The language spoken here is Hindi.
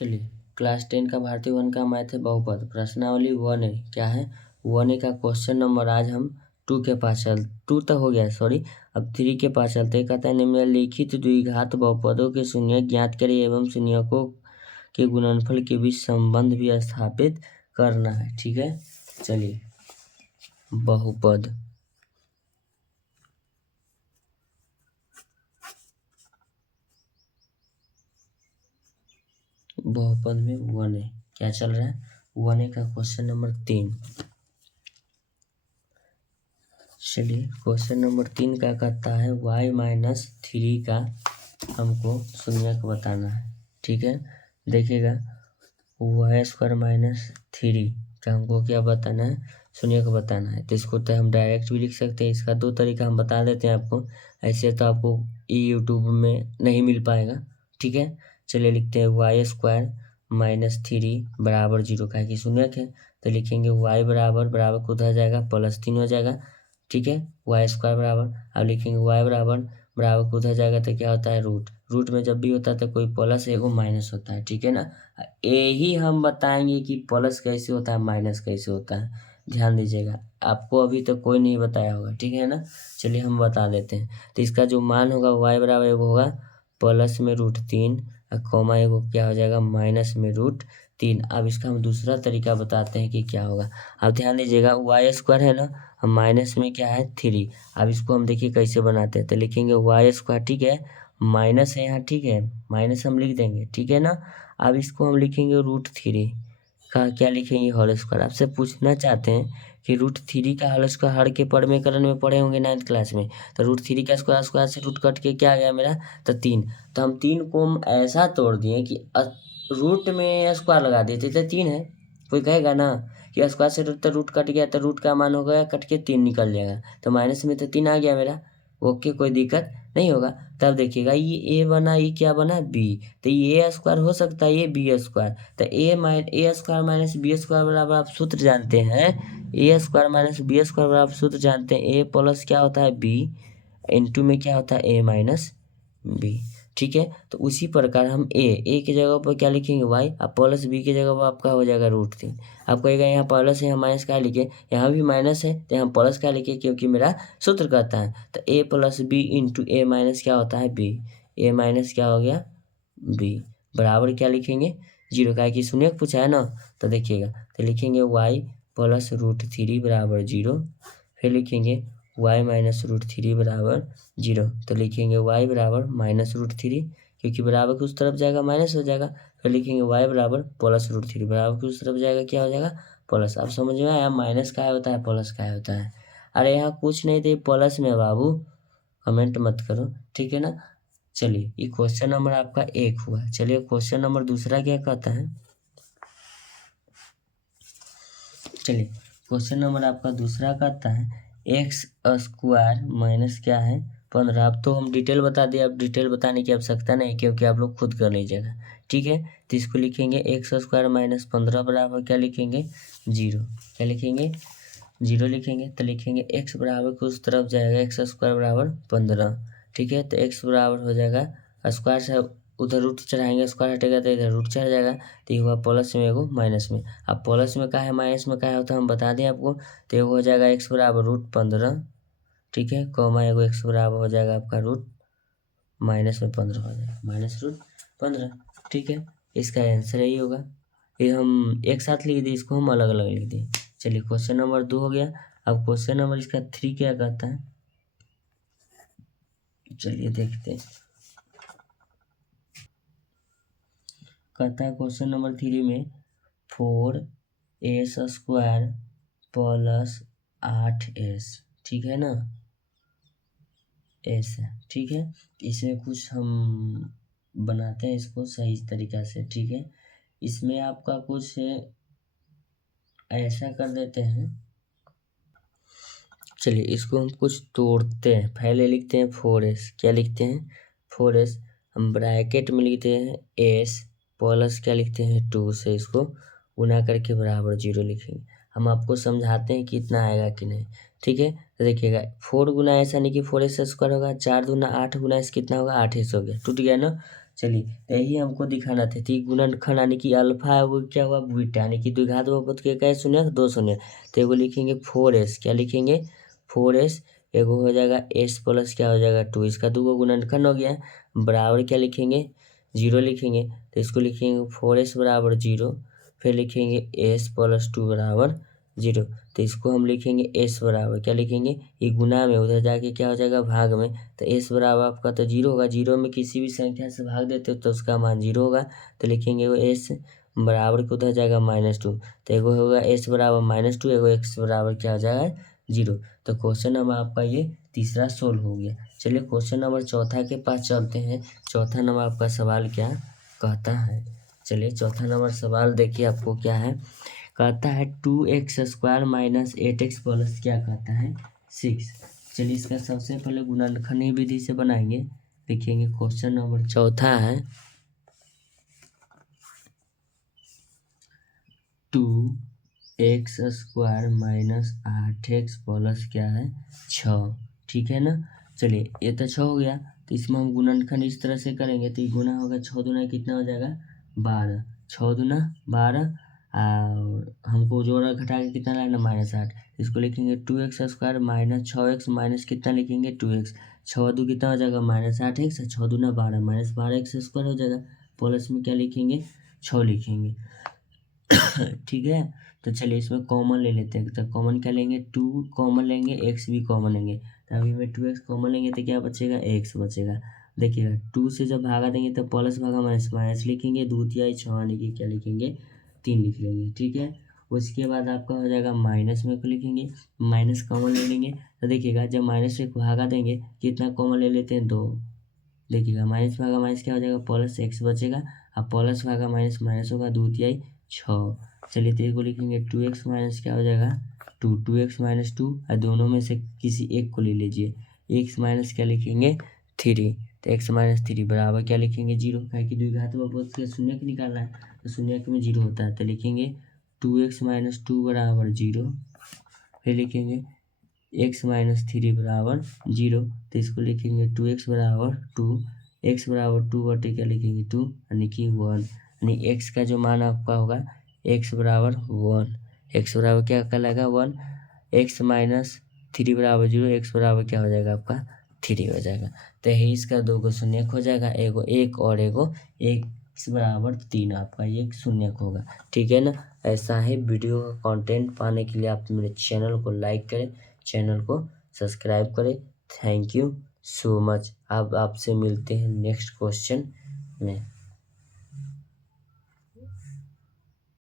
चलिए, क्लास 10 का भारतीय वन का मैथ है बहुपद, प्रश्नावली 1A क्या है 1A का क्वेश्चन नंबर आज हम 2 के पास 2 तक हो गया सॉरी। अब 3 के पास चलते कहता है निम्नलिखित द्विघात बहुपदों के शून्यक ज्ञात करें एवं शून्यकों के गुणनफल के बीच संबंध भी स्थापित करना है। ठीक है, चलिए बहुपद में 1A क्या चल रहा है 1A का क्वेश्चन नंबर 3। चलिए क्वेश्चन नंबर 3 का कहता है y-3 का हमको शून्यक बताना है। ठीक है, देखिएगा y² - 3 का हमको क्या बताना है शून्यक बताना है। तो इसको तो हम डायरेक्ट भी लिख सकते हैं, इसका 2 तरीका हम बता देते हैं आपको। ऐसे तो आपको यूट्यूब में नहीं मिल पाएगा। ठीक है, चलिए लिखते हैं y² - 3 बराबर 0 का कि शून्यक है। तो लिखेंगे y बराबर को उधर जाएगा +3 हो जाएगा। ठीक है, y² बराबर, अब लिखेंगे y बराबर को उधर जाएगा तो क्या होता है रूट में जब भी होता है तो कोई प्लस एगो माइनस होता है। ठीक है ना, यही हम बताएंगे कि प्लस कैसे होता है माइनस कैसे होता है। ध्यान दीजिएगा, आपको अभी तक कोई नहीं बताया होगा। ठीक है ना, चलिए हम बता देते हैं। तो इसका जो मान होगा y बराबर एगो होगा +3 और कॉमा एगो क्या हो जाएगा -√3। अब इसका हम दूसरा तरीका बताते हैं कि क्या होगा। अब ध्यान दीजिएगा y² है ना, हम माइनस में क्या है 3। अब इसको हम देखिए कैसे बनाते हैं। तो लिखेंगे y², ठीक है, माइनस है यहाँ, ठीक है, माइनस हम लिख देंगे। ठीक है ना, अब इसको हम लिखेंगे √3 का क्या लिखेंगे होल स्क्वायर। आपसे पूछना चाहते हैं कि √3 का होल स्क्वायर हर के परमेकरण में पढ़े होंगे 9th क्लास में। तो √3 का स्क्वायर से रूट कट के क्या आ गया मेरा तो 3। तो हम 3 को हम ऐसा तोड़ दिए कि रूट में स्क्वायर लगा दिए तो 3 है। कोई कहेगा ना कि स्क्वायर से रूट कट गया तो रूट का मान हो गया कट के 3 निकल जाएगा। तो माइनस में तो 3 आ गया मेरा, ओके, कोई दिक्कत नहीं होगा। तब देखिएगा ये ए बना, ये क्या बना बी। तो ये ए स्क्वायर हो सकता है, ये बी स्क्वायर। तो ए स्क्वायर माइनस बी स्क्वायर बराबर आप सूत्र जानते हैं, ए स्क्वायर माइनस बी स्क्वायर बराबर सूत्र जानते हैं ए प्लस क्या होता है बी इंटू में क्या होता है ए माइनस बी। ठीक है, तो उसी प्रकार हम ए की जगह पर क्या लिखेंगे वाई, अब प्लस बी की जगह पर आपका हो जाएगा √3। आप कहेगा यहाँ प्लस है यहाँ माइनस क्या लिखे, यहाँ भी माइनस है तो यहाँ प्लस क्या लिखे क्योंकि मेरा सूत्र कहता है। तो ए प्लस बी इंटू ए माइनस क्या होता है बी, ए माइनस क्या हो गया बी बराबर क्या लिखेंगे 0 का कि शून्य पूछा है ना। तो देखिएगा, तो लिखेंगे y + √3 बराबर 0, फिर लिखेंगे y - √3 बराबर 0। तो लिखेंगे y बराबर -√3 क्योंकि बराबर की उस तरफ जाएगा माइनस हो जाएगा। फिर लिखेंगे y बराबर +√3 बराबर की उस तरफ जाएगा क्या हो जाएगा प्लस। अब समझ में आया माइनस क्या होता है प्लस क्या होता है। अरे यहाँ कुछ नहीं थे प्लस में बाबू, कमेंट मत करो। ठीक है ना, चलिए ये क्वेश्चन नंबर आपका 1 हुआ। चलिए क्वेश्चन नंबर दूसरा क्या कहता है, चलिए क्वेश्चन नंबर आपका दूसरा कहता है x² माइनस क्या है 15। अब तो हम डिटेल बता दिए, अब डिटेल बताने की आवश्यकता नहीं क्योंकि आप लोग खुद कर लीजिएगा। ठीक है, तो इसको लिखेंगे x² - 15 बराबर क्या लिखेंगे 0। क्या लिखेंगे 0 लिखेंगे। तो लिखेंगे x बराबर को उस तरफ जाएगा x² बराबर 15। ठीक है, तो x बराबर हो जाएगा स्क्वायर से उधर रूट चढ़ाएंगे, स्क्वायर हटेगा तो इधर रूट चढ़ जाएगा। तो ये हुआ प्लस में एगो माइनस में। अब प्लस में क्या है माइनस में क्या होता है हम बता दें आपको। तो एगो हो जाएगा x बराबर √15, ठीक है, कॉमा एगो x बराबर हो जाएगा आपका -15 हो जाएगा -√15। ठीक है, इसका आंसर यही होगा। ये हम एक साथ लिख दिए, इसको हम अलग अलग लिख दिए। चलिए क्वेश्चन नंबर 2 हो गया। अब क्वेश्चन नंबर इसका 3 क्या कहता है, चलिए देखते हैं। कहता है क्वेश्चन नंबर 3 में 4s² + 8s, ठीक है ना, एस है। ठीक है, इसमें कुछ हम बनाते हैं इसको सही तरीका से। ठीक है, इसमें आपका कुछ ऐसा कर देते हैं, चलिए इसको हम कुछ तोड़ते हैं। पहले लिखते हैं 4s, क्या लिखते हैं 4s, हम ब्रैकेट में लिखते हैं s प्लस क्या लिखते हैं 2 से इसको गुना करके बराबर 0 लिखेंगे। हम आपको समझाते हैं कि इतना आएगा कि नहीं। ठीक है, तो देखिएगा 4 गुना ऐसा नहीं कि 4s² होगा, 4 दूना 8 गुना इस कितना होगा 8s हो गया, टूट गया ना। चलिए तो यही हमको दिखाना था। तो गुणनखंड यानी कि अल्फा है वो क्या हुआ बीटा, यानी कि द्विघात बहुपद के क्या शून्य 2 शून्य। तो एगो लिखेंगे 4s, क्या लिखेंगे 4s, एगो हो जाएगा s प्लस क्या हो जाएगा 2, इसका 2 गुणनखंड हो गया, बराबर क्या लिखेंगे 0 लिखेंगे। तो इसको लिखेंगे 4s बराबर 0, फिर लिखेंगे s प्लस 2 बराबर 0। तो इसको हम लिखेंगे s बराबर क्या लिखेंगे, ये गुना में उधर जाके क्या हो जाएगा भाग में। तो s बराबर आपका तो 0 होगा, 0 में किसी भी संख्या से भाग देते हो तो उसका मान 0 होगा। तो लिखेंगे वो s बराबर को उधर जाएगा -2। तो एगो होगा s बराबर -2, एगो x बराबर क्या हो जाएगा 0। तो क्वेश्चन नंबर आपका ये तीसरा सोल्व हो गया। चलिए क्वेश्चन नंबर चौथा के पास चलते हैं। चौथा नंबर आपका सवाल क्या कहता है, चलिए चौथा नंबर सवाल देखिए आपको क्या है, कहता है 2x² माइनस 8x प्लस क्या कहता है 6। चलिए इसका सबसे पहले गुणनखंड विधि से बनाएंगे। लिखेंगे क्वेश्चन नंबर चौथा है 2x² माइनस 8x प्लस क्या है 6, ठीक है ना। चलिए ये तो 6 हो गया, तो इसमें हम गुणनखंड इस तरह से करेंगे तो ये गुना होगा 6 दूना कितना हो जाएगा 12, 6 दूना 12, और हमको जोड़ा घटा के कितना लाना -8। इसको लिखेंगे 2x² माइनस 6x माइनस कितना लिखेंगे 2x, 6 दो कितना हो जाएगा -8x, 6 दूना 12 -12x² हो जाएगा, प्लस में क्या लिखेंगे 6 लिखेंगे। ठीक है, तो चलिए इसमें कॉमन ले लेते हैं। तो कॉमन क्या लेंगे 2 कॉमन लेंगे, x भी कॉमन लेंगे। तो अभी में 2x कॉमन लेंगे तो क्या बचेगा x बचेगा। देखिएगा 2 से जब भागा देंगे तो प्लस भागा माइनस, माइनस लिखेंगे 2 तिहाई 6 यानी कि क्या लिखेंगे 3 लिख लेंगे, ठीक है। उसके बाद आपका हो जाएगा माइनस में को लिखेंगे, माइनस कॉमन ले लेंगे। तो देखिएगा जब माइनस से भागा देंगे कितना कॉमन ले लेते हैं 2, देखिएगा माइनस भागा माइनस क्या हो जाएगा प्लस x बचेगा, अब प्लस भागा माइनस माइनस होगा 2 तिहाई 6। चलिए तो को लिखेंगे 2x माइनस क्या हो जाएगा 2, 2x माइनस 2, और दोनों में से किसी एक को ले लीजिए, x माइनस क्या लिखेंगे 3। तो x माइनस 3 बराबर क्या लिखेंगे 0, क्या कि द्विघात बहुपद से शून्य निकालना है तो शून्य में 0 होता है। तो लिखेंगे 2x माइनस 2 बराबर 0, फिर लिखेंगे x माइनस 3 बराबर 0। तो इसको लिखेंगे 2x बराबर 2, x बराबर 2 बटे क्या लिखेंगे 2 यानी कि 1, यानी x का जो मान आपका होगा x बराबर 1, x बराबर क्या कहलाएगा 1, x माइनस 3 बराबर 0, x बराबर क्या हो जाएगा आपका 3 हो जाएगा। तो यही इसका 2 को शून्य हो जाएगा, एगो 1 और एगो x बराबर 3 आपका ये शून्य होगा, ठीक है ना। ऐसा ही वीडियो का कंटेंट पाने के लिए आप मेरे चैनल को लाइक करें, चैनल को सब्सक्राइब करें। Thank you so much. अब आपसे मिलते हैं नेक्स्ट क्वेश्चन में।